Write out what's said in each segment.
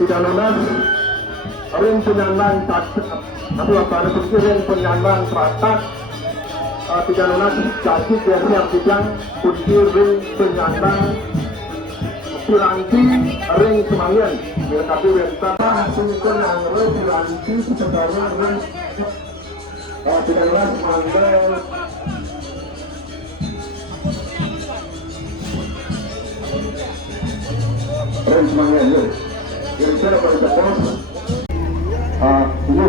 Tidak lunas, ring penyandang atau apa ring penyandang teratak, tidak lunas jadi biasa bidang kunci ring penyandang piranti ring semangat, tapi rentan sungguh yang ring piranti sekarang ring tidak lunas mandel. Ring semangat ini. Kira-kira pada pos ini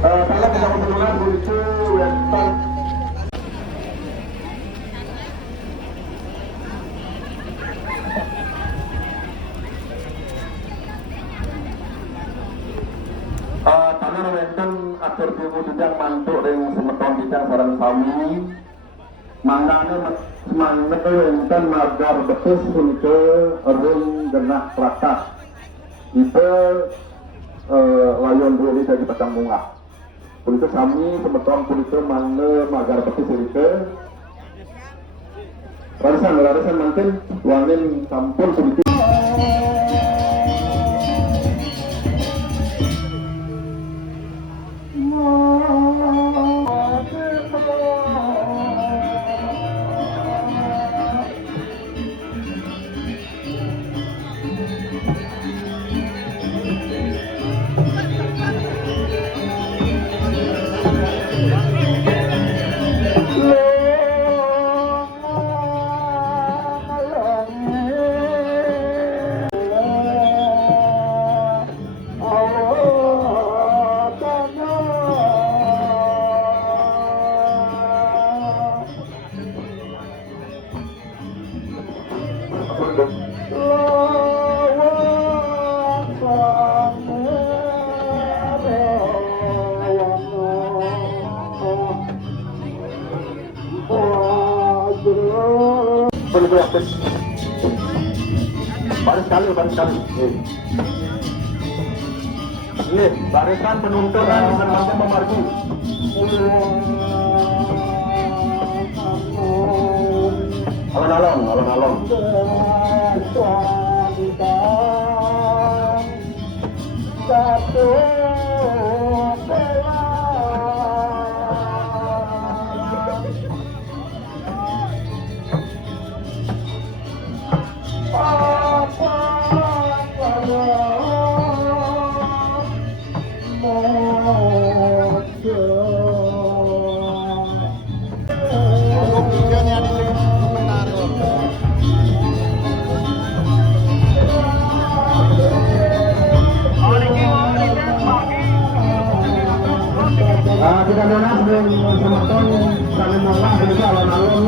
kalau kita mendengar begitu rentan tanah rentan atur ilmu bidang mantuk ring semeton bidang sarang sami mangane semangat rentan magar betus untuk ring genah prakat itu layon dulu dari petang bunga. Kulitnya kami semeton kulitnya mana magar peti sirike. Rarisan mungkin wanin sampun kulitnya. Baris kali. Ini barisan penuntunan dengan memargi. Alon-alon. Kita lunas dengan semeton kami malah itu alon-alon.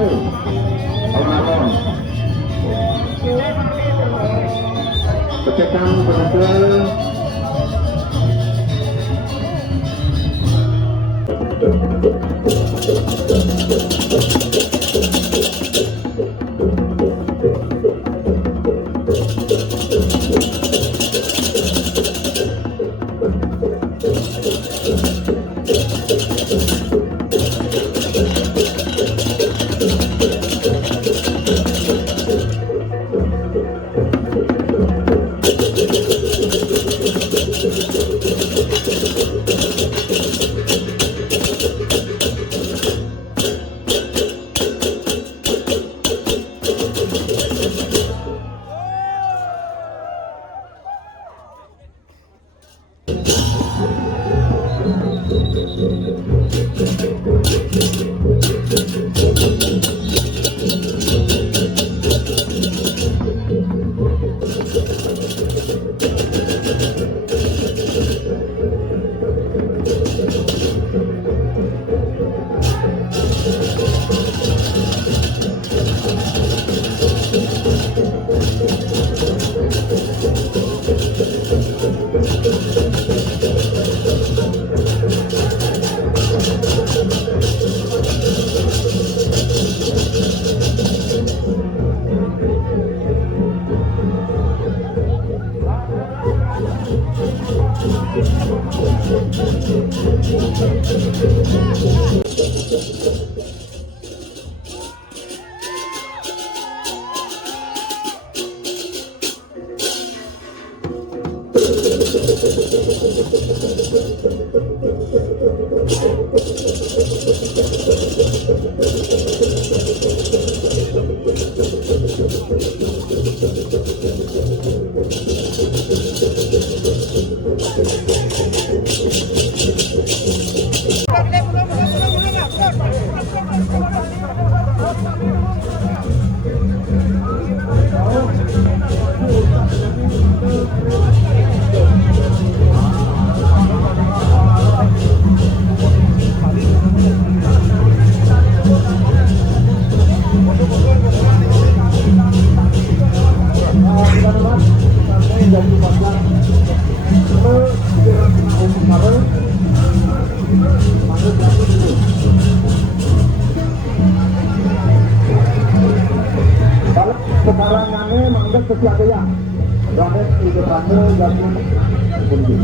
Pecekan betul. Sekarangannya manggil sesuatu ya. Rakyat itu rasa dan kunci.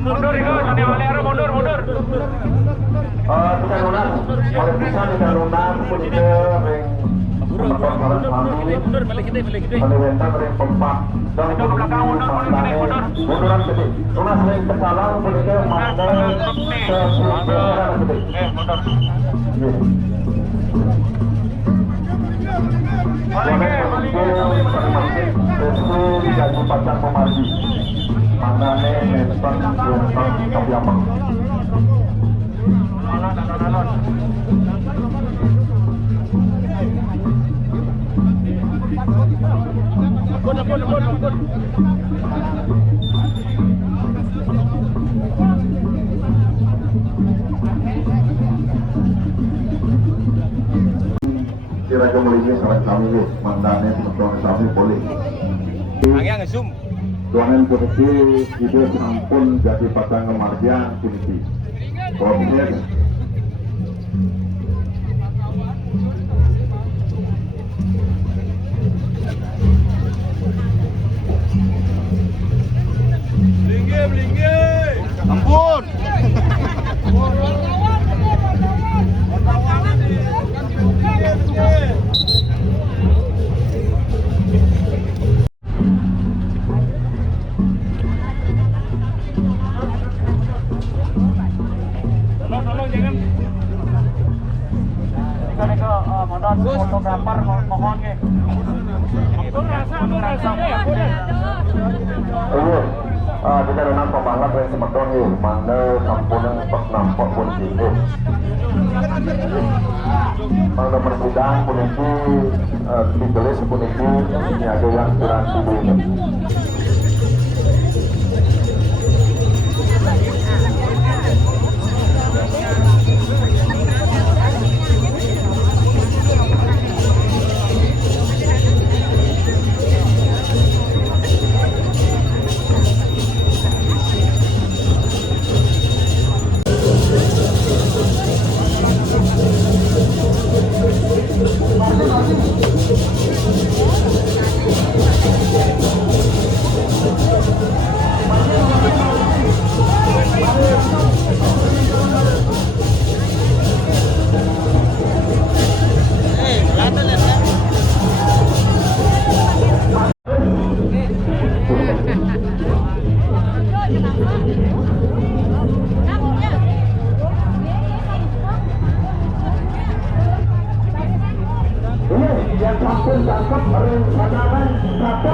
Mundur itu, Sandi Malero mundur. Mundur, balik gede. Kira-kira mulai saran kami mandane teman kami boleh. Angin zoom. Tuanen putih itu sampun jadi patang kemargian kunci. Proses fotografer mohon ke. Rasa kita renang pembalap yang semeton ya, mana kampung yang nampak pun sini. Pada persidangan pun itu ditulis pun itu ini ada yang kurang ini. Yang sampun tangkap rencanakan kata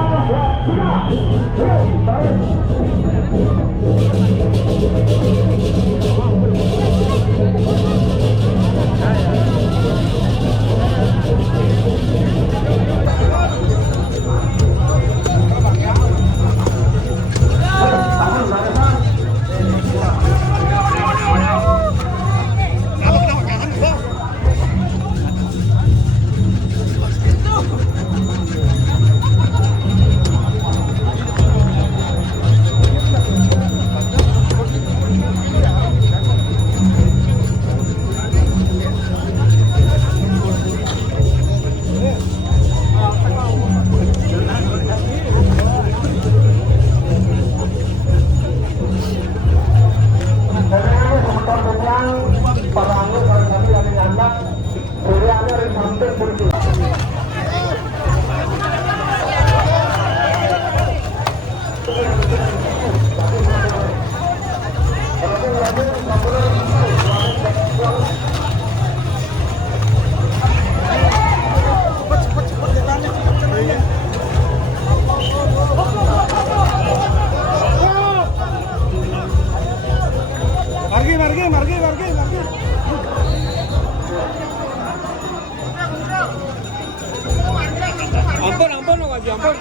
Ampun, makasih ampun.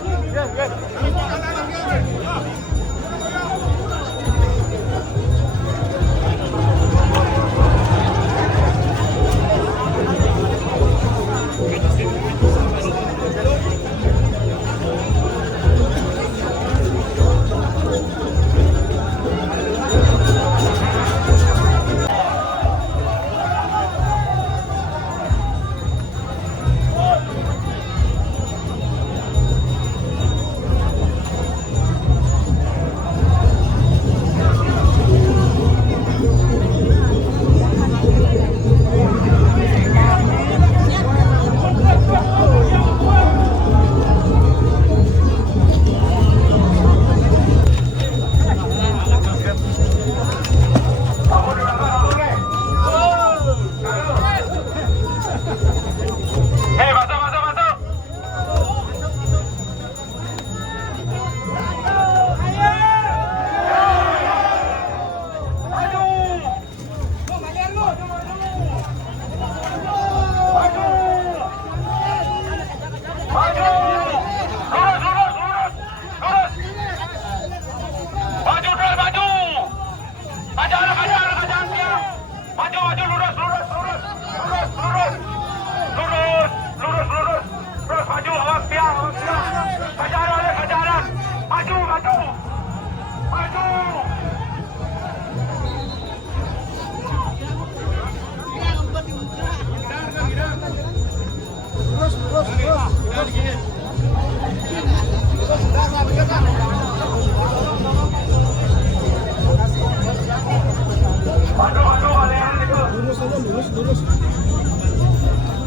Lurus.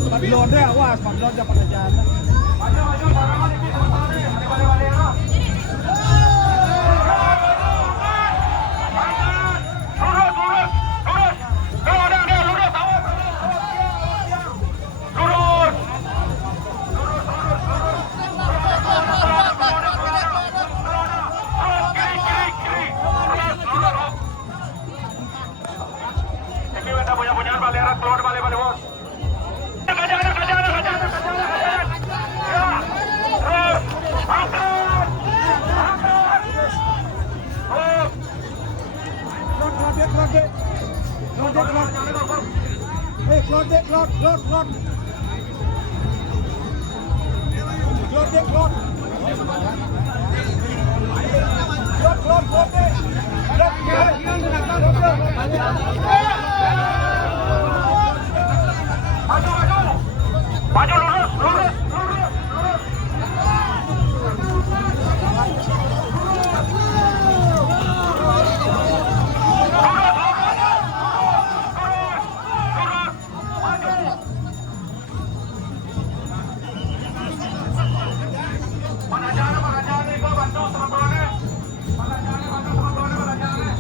Pabilonnya awas, pabilon jangan pada jalan. Maju, sarangan ini sama nih. Balik-balik ya. Lurus. Klot. Klot deh, klot. Klot deh. Maju lurus. Mana jalan nih, gua bantu teman-temannya. Mana jalan, bantu teman-temannya, mana jalan.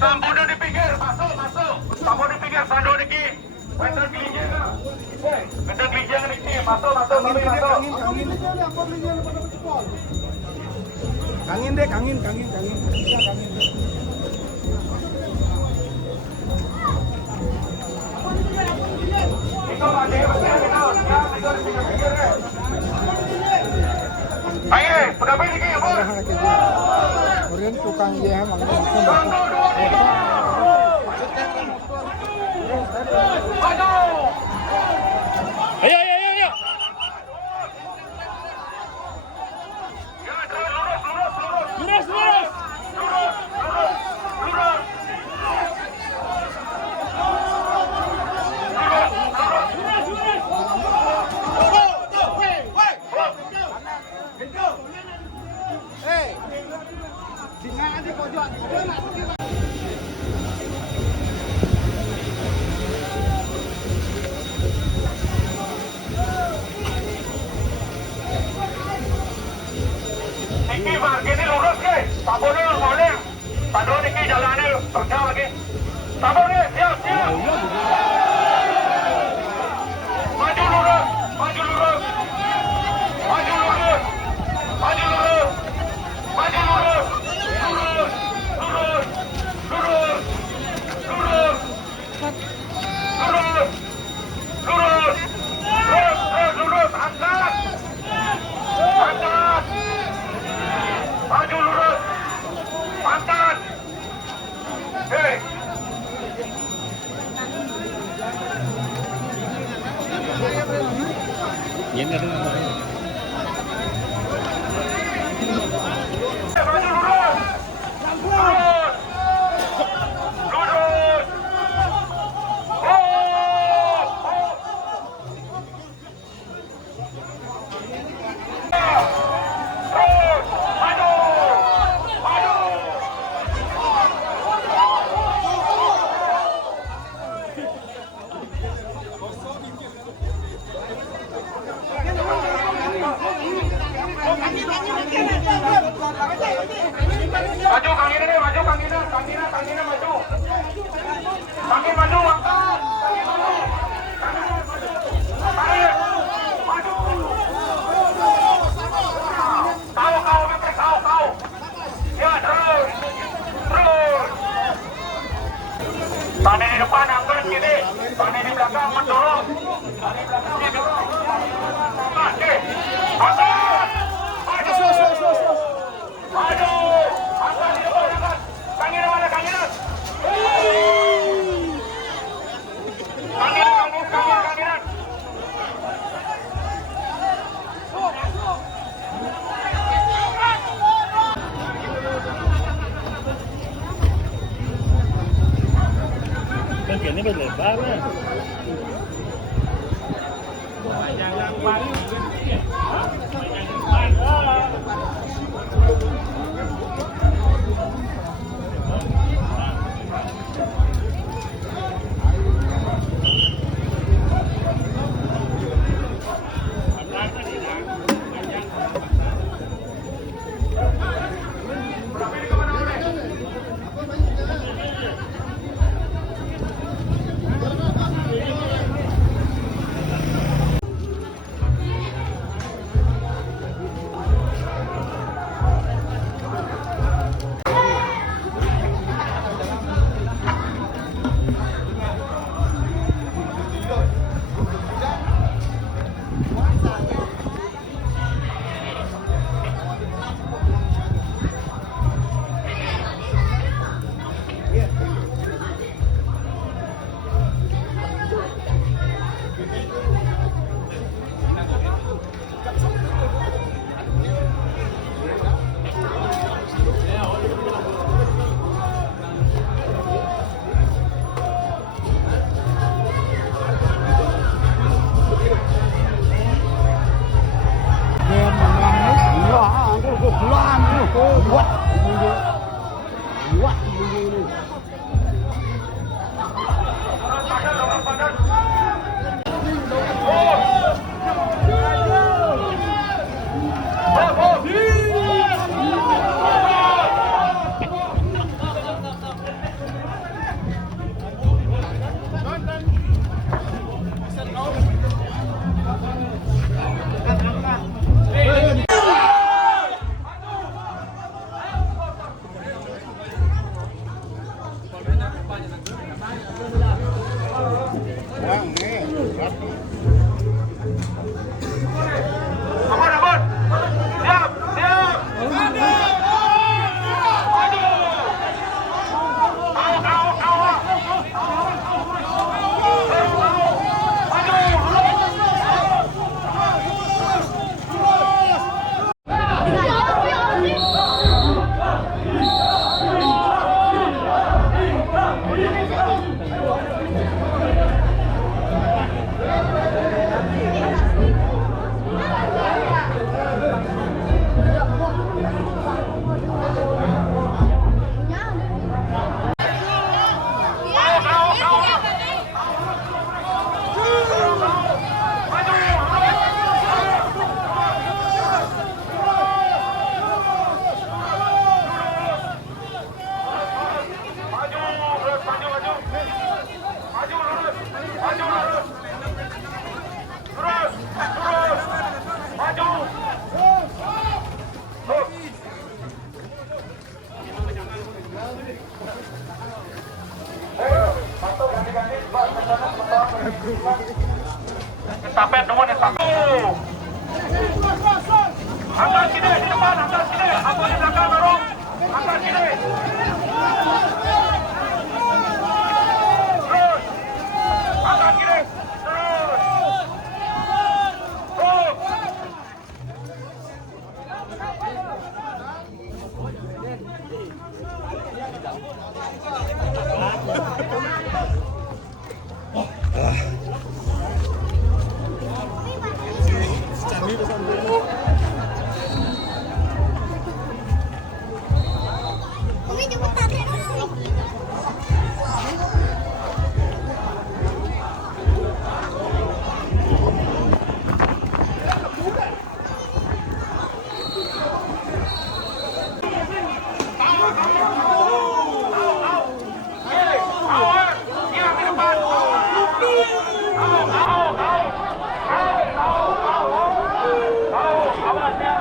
Sambudo di pinggir, masuk. Sambudo di pinggir, sandu niki. Wenten kelinjeng. Wenten kelinjeng niki, masuk, kami masuk. Kangin deh, kangin. Ayo, pendapat niki, bos. Kemudian tukang dia emang Ayo. Lurus. Tabur dulu, boleh. Tanduk niki jalannya terjauh lagi. Tabur nih, siap, siap. Maju lurus, maju lurus. Maju lurus. Maju lurus. Maju lurus. Lurus. Lurus. Lurus. Lurus. Lurus. Lurus. Lurus, lurus, angkat. Angkat. Maju lurus. Angkat. Hei. Maju lurus. Lurus. Lurus. Oh. Oh. Terus. Maju. Maju. Maju Kang ini, maju Kang Ina, Kang Ina, Kang Ina maju. Kang Ina maju, angkat. Kang Ina maju. Kang Ina maju. Kang Ina maju. Kau, Menteri, kau. Ya, terus. Terus. Tani di depan, angkat sini. Tani di belakang, mendorong. Tani di belakang, mendorong. Oke. Angkat. Maju. Maju. Angkat di depan, angkat. Kang Ina mana, Kang Ina? Kang Ina. Bagiannya berlebar lah. estafet, nomor estafet. Angkat sini di depan, angkat sini, aku di belakang dorong, angkat sini. Terus, angkat kiri, terus. Terus. Umi jemput kakek dulu. Awas, dia ke depan. Awas dia.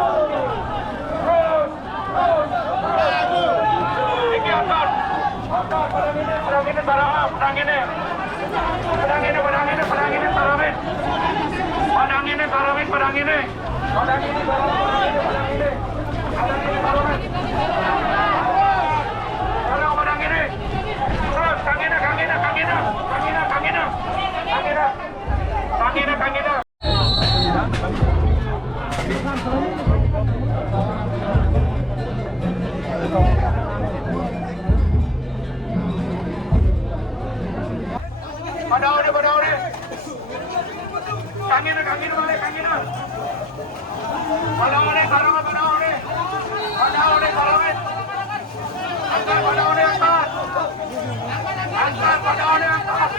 Terus. Tinggi angkat. Angkat pedang ini Sarawak, pedang ini. Pedang ini Sarawak. Pedang ini Sarawak, pedang ini. Pedang ini Sarawak. Tolong pedang ini. Terus kangina. Padahal ni. Kangina balik, kangina. Padahal ni, Sarawak. Angkat padahal ni, angkat. Angkat padahal ni, angkat.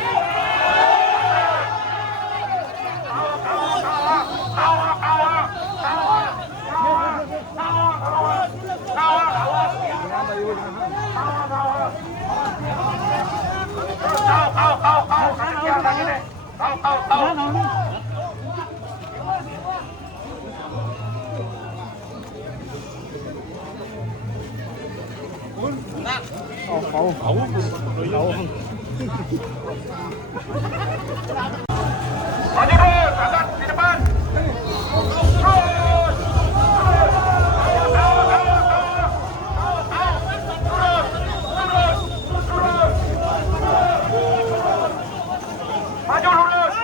Maju terus, angkat di depan. Terus. Maju lurus.